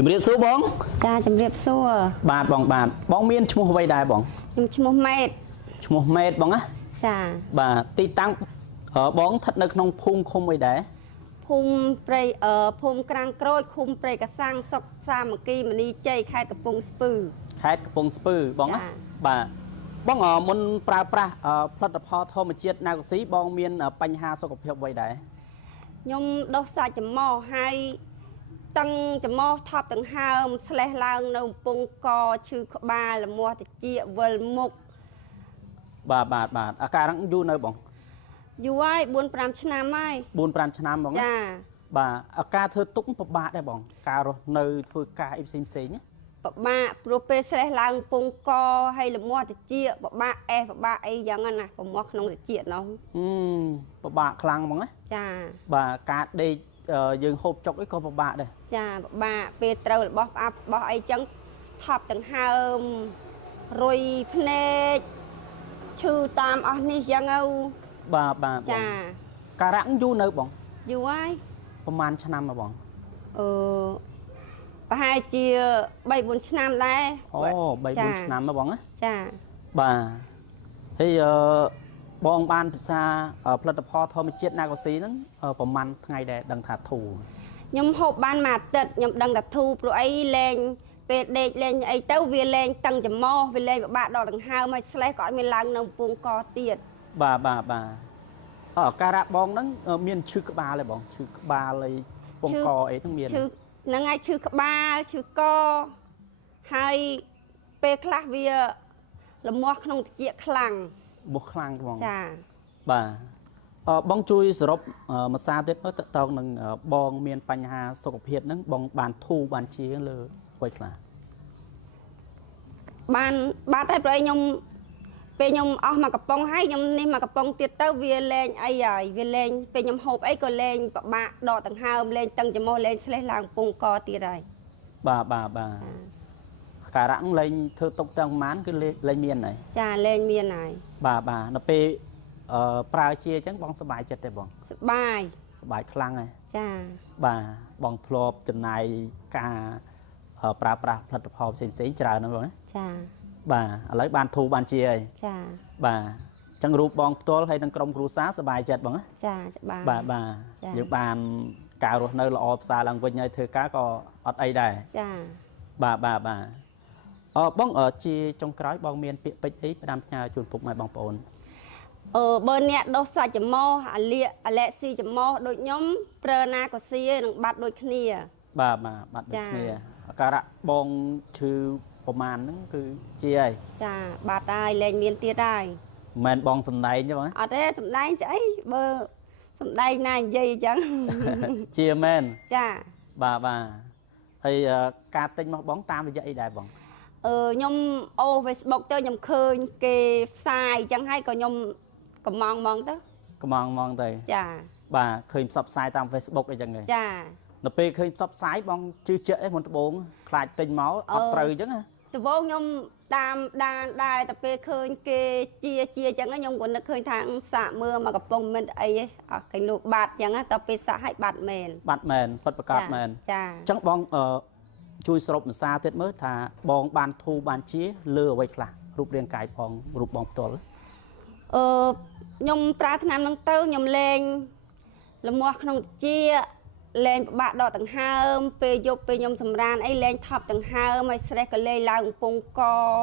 ជំរាបសួរបងចាជំរាបសួរបាទបងមានឈ្មោះអ្វីដែរបងខ្ញុំឈ្មោះម៉េតបងណាចាបាទទីតាំងបងស្ថិតនៅក្នុងភូមិឃុំអីដែរភូមិព្រៃភូមិក្រាំងក្រូចឃុំព្រៃកសាំងសុកសាមគ្គីមនីជ័យខេត្តកំពង់ស្ពឺបងណាបាទបងមុនប្រើប្រាស់ផលិតផលធម្មជាតិណាកស៊ីបងមានបញ្ហាសុខភាពអ្វីដែរខ្ញុំដុសសាច់ចំមោះហើយតឹងចំមោះថប់ដង្ហើមស្លេះឡើងនៅកំពង់កឈឺក្បាលលមាស់តិចវិលមុខបាទអាការហ្នឹងយូរនៅបងយូរហើយ 4-5 ឆ្នាំហើយ 4-5 ឆ្នាំបងចាបាទអាការធ្វើទុកពិបាកដែរបងការរស់នៅធ្វើការអីផ្សេងណាពិបាកព្រោះពេលស្លេះឡើងកំពង់កហើយលមាស់តិចពិបាកពិបាកអីយ៉ាងណាប្រមាស់ក្នុងតិចនោះពិបាកខ្លាំងហ្មងណាចាបាទការដេកយើងហូបចុកអីក៏ពិបាកដែរចាពិបាកពេលត្រូវរបស់ផ្អាប់របស់អីចឹងថប់ដង្ហើមរុយភ្នែកឈឺតាមអស់នេះចឹងទៅបាទចាការៈយូរនៅបងយូរហើយប្រហែលឆ្នាំមកបងប្រហែលជា 3-4 ឆ្នាំដែរអូ 3-4 ឆ្នាំមកបងណាចាបាទហើយបងបានភាសាផលិតផលធម្មជាតិណាកស៊ីហ្នឹងប្រហែលថ្ងៃដែរដឹងថាធូរខ្ញុំហូបបានមួយអាទិត្យខ្ញុំដឹងថាធូរព្រោះអីលែងពេលដេកលេងអីទៅវាលែងតឹងច្រមុះវាលែងពិបាកដកដង្ហើមហើយស្លេះក៏អត់មានឡើងនៅកំពង់កទៀតបាទការៈបងហ្នឹងមានឈឺក្បាលទេបងឈឺក្បាលអីពងកអីហ្នឹងមានឈឺហ្នឹងហើយឈឺក្បាលឈឺកហើយពេលខ្លះវាលមាស់ក្នុងត្រចៀកខ្លាំងមុខខ្លាំងបងចាបាទបងជួយសរុបមួយសារទៀតទៅតកនឹងបងមានបញ្ហាសុខភាពហ្នឹងបងបានធូរបានជាលើអ្វីខ្លះបាទតែប្រហែលខ្ញុំពេលខ្ញុំអស់មកកំប៉ុងហើយខ្ញុំនេះមកកំប៉ុងទៀតទៅវាលែងអីហើយវាលែងពេលខ្ញុំហូបអីក៏លែងពិបាកដកដង្ហើមលែងតឹងច្រមុះលែងស្លេះឡើងពងកទៀតហើយបាទការៈលែងធ្វើទុកទាំងប៉ុន្មានគឺលែងមានហើយចាលែងមានហើយបាទនៅពេលប្រើជាអញ្ចឹងបងសប្បាយចិត្តទេបងសប្បាយខ្លាំងហើយចាបាទបងធ្លាប់ចំណាយការប្រើប្រាស់ផលិតផលផ្សេងច្រើនហ្នឹងបងណាចាបាទឥឡូវបានធូរបានជាហើយចាបាទអញ្ចឹងរូបបងផ្ទាល់ហើយនឹងក្រុមគ្រួសារសប្បាយចិត្តបងណាចាច្បាស់បាទយើងបានការរស់នៅល្អផ្សារឡើងវិញហើយធ្វើការក៏អត់អីដែរចាបាទបងជាចុងក្រោយបងមានពាក្យពេចន៍អីផ្ដាំផ្ញើជូនពុកម៉ែបងប្អូនបើអ្នកដុសសាច់ចំមោះអាឡែកស៊ីចំមោះដូចខ្ញុំប្រើណាក៏ស៊ីនឹងបាត់ដូចគ្នាបាទបាត់ដូចគ្នាអាការៈបងឈឺប្រមាណហ្នឹងគឺជាហើយចាបាត់ហើយលែងមានទៀតហើយមិនបងសំដែងទេបងអត់ទេសំដែងស្អីបើសំដែងណានិយាយអញ្ចឹងជាមែនចាបាទហើយការទិញមកបងតាមរយៈអីដែរបងខ្ញុំFacebook ទៅខ្ញុំឃើញគេផ្សាយអញ្ចឹងហើយក៏ខ្ញុំកំងហ្មងទៅចាបាទឃើញផ្សព្វផ្សាយតាម Facebook អីចឹងហ៎ចានៅពេលឃើញផ្សព្វផ្សាយបងជឿជាក់ឯងមុនដំបូងខ្លាចទិញមកអត់ត្រូវអញ្ចឹងណាដំបូងខ្ញុំតាមដានដែរតែពេលឃើញគេជាអញ្ចឹងខ្ញុំក៏នឹកឃើញថាសាក់មើលមកកំប៉ុងមិនអីអស់គេលក់បាត់អញ្ចឹងតែពេលសាក់ឲ្យបាត់មែនពិតប្រកបមែនចាអញ្ចឹងបងជួយសរុបមួយសារទៀតមើលថាបងបានធូរបានជាលើអ្វីខ្លះរូបរាងកាយផងរូបបងផ្ទាល់ខ្ញុំប្រើថ្នាំហ្នឹងទៅខ្ញុំលេងលមាស់ក្នុងជាលែងពិបាកដកដង្ហើមពេលយប់ពេលខ្ញុំសម្រានអីលែងថប់ដង្ហើមហើយស្រេះក៏លែងឡើងកំពង់ក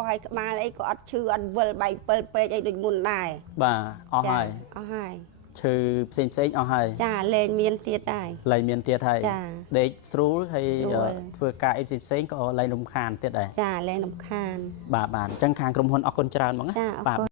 ហើយក្បាលអីក៏អត់ឈឺអត់វិលបែកពិលពេកអីដូចមុនដែរបាទអស់ហើយឈឺផ្សេងអស់ហើយចាលែងមានទៀតហើយដេកស្រួលហើយធ្វើការអីផ្សេងក៏លែងរំខានទៀតដែរចាលែងរំខានបាទអញ្ចឹងខាងក្រុមហ៊ុនអរគុណច្រើនហ្មងណាបាទ